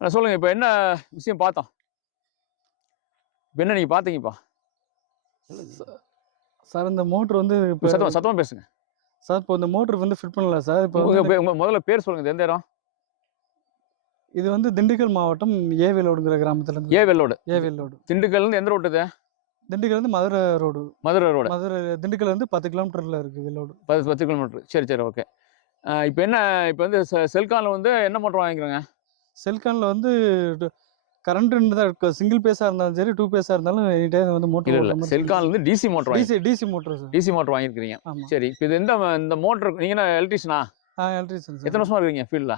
அஹ் சொல்லுங்க இப்போ என்ன விஷயம் பார்த்தோம்? இப்போ என்ன நீங்கள் பார்த்தீங்கப்பா? சார் இந்த மோட்ரு வந்து இப்போ சத்தமா சத்தமாக பேசுங்க. சார் இப்போ இந்த மோட்ரு வந்து ஃபிட் பண்ணல சார். இப்போ முதல்ல பேர் சொல்லுங்க இது எந்த இடம்? இது வந்து திண்டுக்கல் மாவட்டம் ஏவேலோடுங்கிற கிராமத்துல இருந்து ஏ வெள்ளோடு ஏவேலோடு திண்டுக்கல்லேருந்து எந்த ரோட்டு இது? திண்டுக்கல் வந்து மதுரை ரோடு. மதுரை ரோடு. மதுரை திண்டுக்கல் வந்து பத்து கிலோமீட்டர்ல இருக்கு வெள்ளோடு பத்து பத்து கிலோமீட்டர். சரி சரி ஓகே. இப்போ என்ன இப்போ வந்து செல்கானில் வந்து என்ன மோட்டர் வாங்கிக்கிறோங்க? செல்கான்ல வந்து கரண்ட் தான் சிங்கிள் பேஸா இருந்தாலும் சரி டூ பேஸா இருந்தாலும் எனி டைம் வந்து இல்லை இல்லை. மோட்டர் செல்கானில் வந்து DC motor DC DC motor sir DC motor வாங்கியிருக்கிறீங்க சரி இப்போ இது எந்த இந்த மோட்டர் நீங்கள் என்ன எலக்ட்ரிஷனா ஆ? எலக்ட்ரிஷியன் சார் எத்தனை வருஷமா இருக்கீங்க ஃபீல்டில்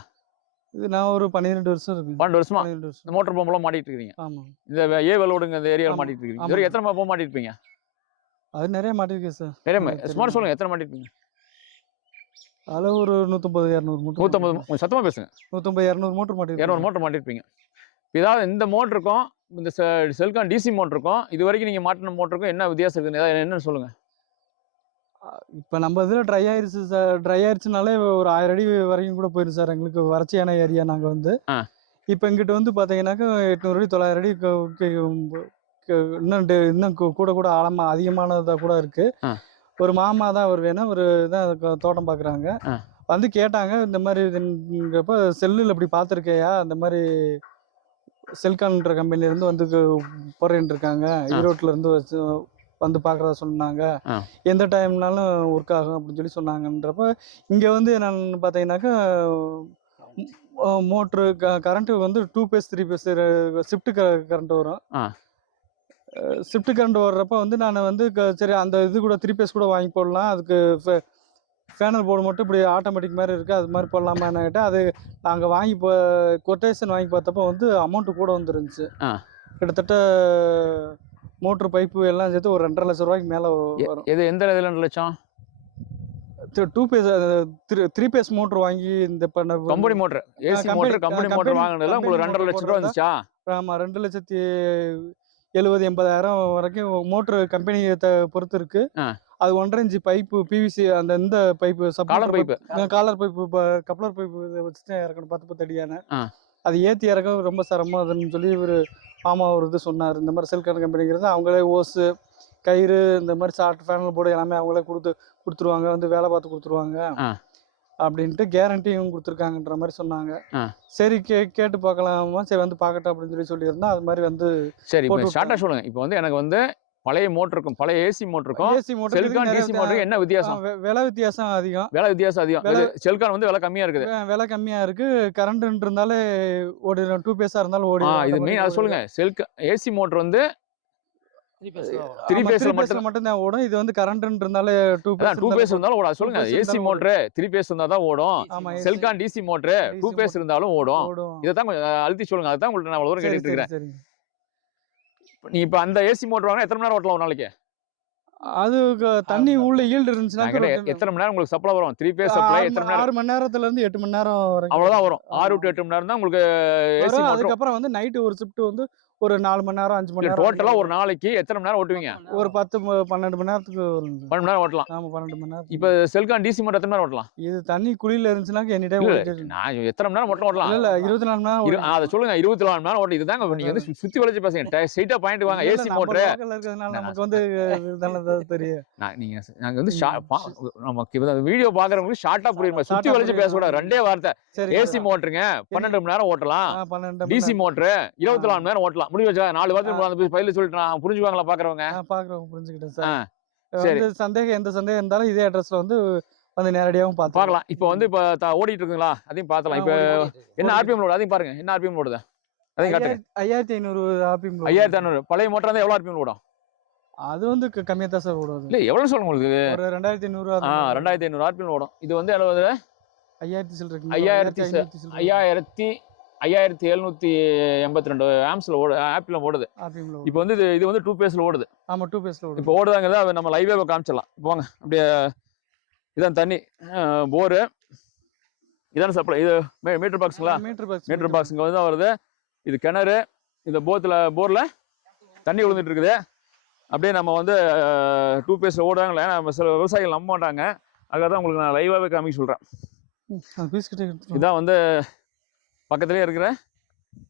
இது நான் ஒரு பன்னிரெண்டு வருஷம் இருக்கு பன்னெண்டு வருஷமா? இந்த வருஷம் மோட்டர் பம்பெல்லாம் மாட்டிட்டு இருக்கீங்க. ஆமா. இந்த ஏ வெள்ளோடுங்க இந்த ஏரியாவில். மாட்டிட்டு இருக்கீங்க. இதுவரை எத்தனை பம்பம் மாட்டிருப்பீங்க? அது நிறைய மாட்டிருக்கு சார் நிறைய சுமார் தெரியும். சொல்லுங்க எத்தனை மாட்டிருப்பீங்க? அதில் ஒரு நூற்றம்பது இரநூறு மூட்டர் நூற்றம்பது சத்தமாக பேசுங்க. நூற்றம்பது இரநூறு மூட்டர் மாட்டிருக்கு இரநூறு மோட்டர் மாட்டிருப்பீங்க. இதாவது இந்த மோட்டருக்கும் இந்த செல்கான் டிசி மோட்டருக்கும் இது வரைக்கும் நீங்கள் மாட்டின மோட்டருக்கும் என்ன வித்தியாசம் இருக்குன்னு ஏதாவது என்னன்னு சொல்லுங்க. இப்போ நம்ம இதில் ட்ரை ஆயிருச்சு சார் ட்ரை ஆயிருச்சுனாலே ஒரு ஆயிரம் அடி வரைக்கும் கூட போயிடும் சார் எங்களுக்கு வறட்சியான ஏரியா நாங்கள் வந்து. இப்போ இங்கிட்ட வந்து பார்த்தீங்கன்னாக்கா எட்நூறு அடி தொள்ளாயிரம் அடி இன்னும் இன்னும் கூட கூட ஆழமாக அதிகமானதாக கூட இருக்கு. ஆ. ஒரு மாமா தான் அவர் வேணும். ஒரு இதான் க- தோட்டம் பார்க்குறாங்க. வந்து கேட்டாங்க இந்த மாதிரி இதுங்கிறப்ப செல்லில் இப்படி பார்த்துருக்கையா இந்த மாதிரி செல்கான்ன்ற கம்பெனிலேருந்து வந்து போறேன் இருக்காங்க ஈரோட்டில் இருந்து வச்சு வந்து பார்க்குறதா சொன்னாங்க. எந்த டைம்னாலும் ஒர்க் ஆகும் அப்படின்னு சொல்லி சொன்னாங்கன்றப்ப இங்கே வந்து என்னன்னு பார்த்தீங்கன்னாக்கா மோட்ரு க கரண்ட்டு வந்து two phase three phase shift current வரும். ஷிஃப்ட் கரண்ட் வர்றப்ப வந்து நான் வந்து சரி அந்த இது கூட த்ரீ பேஸ் கூட வாங்கி போடலாம். அதுக்கு ஃபேனல் போர்டு மட்டும் இப்படி ஆட்டோமேட்டிக் மாதிரி இருக்குது அது மாதிரி போடலாமா கேட்டால் அது நாங்கள் வாங்கி இப்போ கொட்டேஷன் வாங்கி பார்த்தப்போ வந்து அமௌண்ட்டு கூட வந்துருந்துச்சு. கிட்டத்தட்ட மோட்ரு பைப்பு எல்லாம் சேர்த்து ஒரு ரெண்டரை லட்ச ரூபாய்க்கு மேலே வரும். எது எந்த இதில் ரெண்டு லட்சம்? Two phase three phase motor வாங்கி இந்த பண்ண company motor AC motor company motor வாங்கினதுல உங்களுக்கு ரெண்டரை லட்சம் ரூபா? வந்துச்சா ஆமாம் ரெண்டு லட்சத்தி எழுபது எண்பதாயிரம் வரைக்கும் மோட்ரு கம்பெனியை பொறுத்து இருக்கு. அது ஒன்றரை இன்ச்சு பைப்பு பிவிசி அந்த இந்த pipe collar pipe collar pipe coupler pipe இதை வச்சு தான் இறக்கணும் பத்து பத்து அடியான. அது ஏற்றி இறக்க ரொம்ப சிரமம். அதுன்னு சொல்லி ஒரு மாமா ஒரு இது சொன்னார். இந்த மாதிரி செல்கான் கம்பெனிங்கிறது அவங்களே ஓஸு கயிறு இந்த மாதிரி சாஃப்ட் ஃபேனல் போர்டு எல்லாமே அவங்களே கொடுத்து கொடுத்துருவாங்க. வந்து வேலை பார்த்து கொடுத்துருவாங்க. அப்படின்ட்டு கேரண்டியும் கொடுத்துருக்காங்கன்ற மாதிரி சொன்னாங்க. சரி கே கேட்டு பார்க்கலாமா? சரி வந்து பார்க்கட்டும் அப்படின்னு சொல்லி சொல்லியிருந்தா அது மாதிரி வந்து சரி ஷார்ட்டாக சொல்லுங்க. இப்போ வந்து எனக்கு வந்து பழைய மோட்டருக்கும் பழைய ஏசி மோட்டருக்கும் ஏசி மோட்டர் செல்கான் டிசி மோட்டருக்கு என்ன வித்தியாசம்? விலை வித்தியாசம் அதிகம். விலை வித்தியாசம் அதிகம். செல்கான் வந்து விலை கம்மியா இருக்குது. விலை கம்மியா இருக்கு. கரண்ட் இருந்தாலே ஓடி டூ பேஸா இருந்தாலும் ஓடி ஆ இது மெயின் அதை சொல்லுங்க. செல்கா ஏசி மோட்டர் வந்து த்ரீ பேஸ்ல மட்டும் மட்டும் தான் ஓடும். இது வந்து கரண்ட் இருந்தாலே டூ அதான் டூ பேஸ் இருந்தாலும் ஓடும். சொல்லுங்க. ஏசி மோட்டர் த்ரீ பேஸ் இருந்தா தான் ஓடும். Selcon DC motor two phase. இருந்தாலும் ஓடும். இதை தான் கொஞ்சம் அழுத்தி சொல்லுங்க. அதுதான் உங்கள்ட்ட நான் அவ்வளோ கேட்டுட்டு இருக்கிறேன். சரி நீ இப்போ அந்த ஏசி மோட்டர் வாங்கினா எத்தனை மணி நேரம் ஓட்டலாம் ஒரு நாளைக்கு? அது தண்ணி உள்ள ஈல்டு இருந்துச்சுன்னா எத்தனை மணி நேரம் உங்களுக்கு சப்ளை வரும்? த்ரீ பேஸ் சப்ளை எத்தனை மணி நேரம்? ஆறு மணி நேரத்துல இருந்து எட்டு மணி நேரம் அவ்வளவுதான் வரும். ஆறு. டு எட்டு மணி நேரம் தான் உங்களுக்கு அதுக்கப்புறம் வந்து நைட்டு ஒரு ஷிஃப்ட் வந்து ஒரு நாலு மணி நேரம் அஞ்சு மணி நேரம் டோட்டலா ஒரு நாளைக்கு எத்தனை மணி நேரம் ஓட்டுவீங்க? ஒரு பத்து பன்னெண்டு மணி நேரத்துக்கு. பன்னெண்டு மணி நேரம் ஓட்டலாம். ஆமா பன்னெண்டு மணி நேரம் இப்போ செல்கான் டிசி மோட்டர் எத்தனை மணி நேரம் ஓட்டலாம்? இது தண்ணி குழியில இருந்துச்சுன்னா எனி டைம். நான் எத்தனை மணி நேரம் மட்டும் ஓட்டலாம்? இல்ல இருபத்தி நாலு மணி நேரம் அதை சொல்லுங்க இருபத்தி நாலு மணி நேரம் ஓட்டு இதுதாங்க நீங்க வந்து சுத்தி வளைச்சு பேசுங்க ஸ்ட்ரைட்டா பாயிண்ட் வாங்க. ஏசி மோட்டர் நமக்கு வந்து தெரியும் நீங்க நாங்க வந்து நமக்கு வீடியோ பாக்குறவங்களுக்கு ஷார்ட்டா புரியுமா சுத்தி வளைச்சு. பேசக்கூடாது. ரெண்டே வார்த்தை. ஏசி மோட்டருங்க பன்னெண்டு மணி நேரம் ஓட்டலாம். டிசி. மோட்டர் இருபத்தி நாலு மணி நேரம் ஓட்டலாம். முடிவு வச்சா நாலு வாரத்துக்கு அந்த பயில சொல்லிட்டு நான் புரிஞ்சுவாங்களா பாக்குறவங்க? பாக்குறவங்க புரிஞ்சுக்கிட்டேன் சார். சரி. சந்தேகம் எந்த சந்தேகம் இருந்தாலும் இதே அட்ரஸ்ல வந்து வந்து நேரடியாகவும் பார்த்து பார்க்கலாம். இப்போ வந்து இப்போ ஓடிட்டு இருக்குங்களா? அதையும் பார்த்தலாம் இப்போ என்ன ஆர்பிஎம் லோடு அதையும் பாருங்க. என்ன ஆர்பிஎம் லோடுது அதையும் காட்டுங்க. ஐயாயிரத்தி ஐநூறு ஆபிஎம் ஐயாயிரத்தி ஐநூறு. பழைய மோட்டர் வந்து எவ்வளோ ஆர்பிஎம் ஓடும் அது வந்து க- கம்மியா தான் சார் ஓடுது இல்ல எவ்வளவு சொல்லுங்க உங்களுக்கு ஒரு ரெண்டாயிரத்தி ஐநூறு ஆ ரெண்டாயிரத்தி ஐநூறு ஆர்பிஎம் ஓடும் இது வந்து எவ்வளவு ஐயாயிரத்தி சில்லறை ஐயாயிரத்தி ஐயாயிரத்தி ஐயாயிரத்தி எழுநூத்தி எண்பத்தி ரெண்டு ஆம்ஸ்ல ஓடு ஆப்பில் ஓடுது. இப்போ வந்து இது இது வந்து டூ பேஸ்ல ஓடுது. ஆமா டூ பேஸ்ல ஓடுது. இப்போ ஓடுதாங்கிறத நம்ம லைவே காமிச்சிடலாம். போங்க அப்படியே இதான் தண்ணி போரு இதான சப்ளை இது மீட்டர் பாக்ஸுங்களா மீட்டர் பாக்ஸ் மீட்டர் பாக்ஸ் இங்கே வந்து வருது. இது கிணறு இந்த போத்தில் போரில் தண்ணி விழுந்துட்டு இருக்குது. அப்படியே நம்ம வந்து டூ பேஸில் ஓடுவாங்களே நம்ம சில விவசாயிகள் நம்ப மாட்டாங்க. அதுக்காக தான் உங்களுக்கு நான் லைவாகவே காமிக்க சொல்கிறேன் இதான் வந்து பக்கத்துலேயே இருக்கிற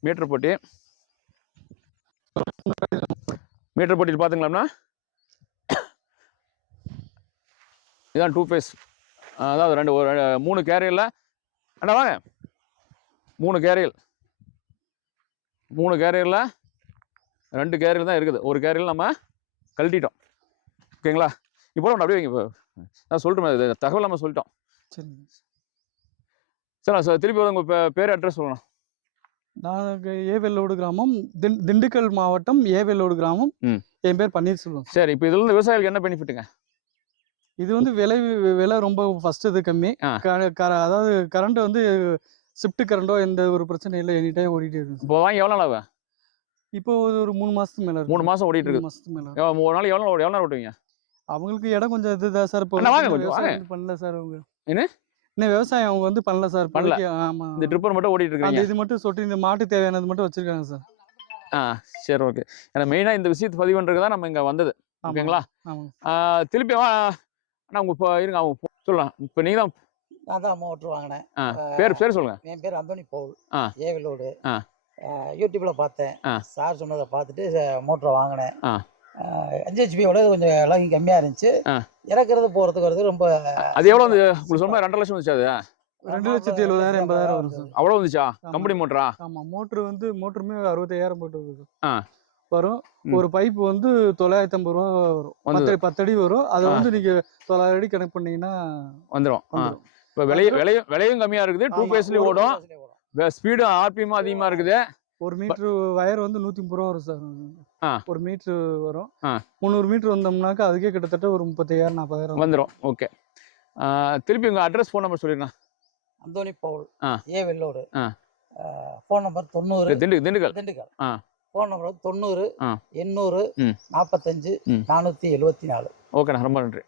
மீட்டர் போட்டி. மீட்டர் போட்டியில் பார்த்துங்களாம்னா இதான் டூ பேஸ் அதாவது ரெண்டு ஒரு மூணு கேரியலில் அண்ணா வாங்க. மூணு கேரியல் மூணு கேரியலில் ரெண்டு கேரியல் தான் இருக்குது. ஒரு கேரியல் நம்ம கழட்டிட்டோம். ஓகேங்களா? இப்போ ஒன்று அப்படியே வைங்க. இப்போ நான் சொல்லிட்டோம் தகவல் நம்ம சொல்லிட்டோம். சரிங்க சரி சார் திருப்பி ஒரு உங்கள் பேர் அட்ரஸ் சொல்லணும். நான் ஏவெல்லோடு கிராமம் திண் திண்டுக்கல் மாவட்டம் ஏவெல்லோடு கிராமம். என் பேர் பன்னீர்செல்வம். சரி இப்போ இதுலேருந்து விவசாயிகளுக்கு என்ன பெனிஃபிட்டுங்க இது வந்து விலை விலை ரொம்ப ஃபர்ஸ்ட் இது கம்மி. அதாவது கரண்ட் வந்து ஷிஃப்ட் கரண்டோ எந்த ஒரு பிரச்சனையும் இல்லை எனி டைம் ஓடிட்டே இருக்கு இப்போ வாங்கி எவ்வளோ நாள் ஆகும்? இப்போ ஒரு மூணு மாசத்துக்கு மேல இருக்கு. மூணு மாதம் ஓடிட்டு மூணு இருக்குது மாசத்துக்கு மேல ஒரு நாள் எவ்வளோ எவ்வளோ நேரம் ஓட்டுவீங்க? அவங்களுக்கு இடம் கொஞ்சம் இதுதான் சார். இப்போ வந்து. வந்து பண்ணல சார் அவங்க. என்ன? இன்னும் விவசாயம் அவங்க வந்து பண்ணல சார் பண்ணல. ஆமா. இந்த ட்ரிப்பர் மட்டும் ஓடிட்டு இருக்கீங்க இது மட்டும் சொட்டு இந்த மாட்டு தேவையானது மட்டும் வச்சிருக்காங்க சார். ஆ சரி ஓகே. ஏன்னா மெயினாக இந்த விஷயத்தை பதிவு பண்ணுறது தான் நம்ம இங்கே வந்தது. ஓகேங்களா? திருப்பி அண்ணா உங்கள் இப்போ இருங்க அவங்க சொல்லலாம். இப்போ நீங்கள் தான் நான் தான் மோட்ரு வாங்கினேன். ஆ பேர் பேர் சொல்லுங்கள் என் பேர் அந்தோனி பவுல் ஆ. ஏவிலோடு. ஆ. யூடியூப்ல பார்த்தேன். சார் சொன்னதை பார்த்துட்டு மோட்ரு வாங்கினேன். ஆ. அஞ்சு ஹெச்பியோட கொஞ்சம் எல்லாம் கம்மியாக இருந்துச்சு. இறக்குறது போகிறதுக்கு வரது ரொம்ப அது எவ்வளோ வந்து உங்களுக்கு சொன்ன ரெண்டரை லட்சம் வந்துச்சு அது ரெண்டு லட்சத்தி எழுபதாயிரம் எண்பதாயிரம் வரும் சார் அவ்வளோ வந்துச்சா. கம்பெனி மோட்டரா ஆமா மோட்ரு வந்து மோட்டருமே அறுபத்தாயிரம் போட்டு வருது. வரும். ஒரு பைப் வந்து தொள்ளாயிரத்தி ஐம்பது ரூபா வரும் வந்தது. பத்தடி வரும் அதை. வந்து நீங்க தொள்ளாயிரம் அடி கணக்கு பண்ணீங்கன்னா வந்துடும். இப்போ விலையும் விலையும் விலையும் கம்மியாக இருக்குது டூ பேஸ்லேயும் ஓடும் பஸ்லயே ஓடும். ஸ்பீடும் ஆர்பிஎம்மும் அதிகமாக இருக்குது ஒரு மீட்ரு வயர் வந்து நூத்தி முப்பது ரூபா வரும் சார். ஒரு மீட்ரு வரும் ஆ. முந்நூறு மீட்ரு வந்தோம்னாக்கா அதுக்கே கிட்டத்தட்ட ஒரு முப்பத்தையாயிரம் நாற்பதாயிரம். வந்துடும் ஓகே திருப்பி உங்கள் அட்ரஸ் ஃபோன் நம்பர் சொல்லிடுங்க அந்தோனி பவுல் ஆ. ஏவிலோடு ஆ. ஃபோன் நம்பர் தொண்ணூறு திண்டு திண்டுக்கல் திண்டுக்கல் ஆ. ஃபோன் நம்பர் தொண்ணூறு ஆ. எண்ணூறு. நாற்பத்தஞ்சு. நானூற்றி எழுபத்தி நாலு ஓகேண்ணா ரொம்ப நன்றி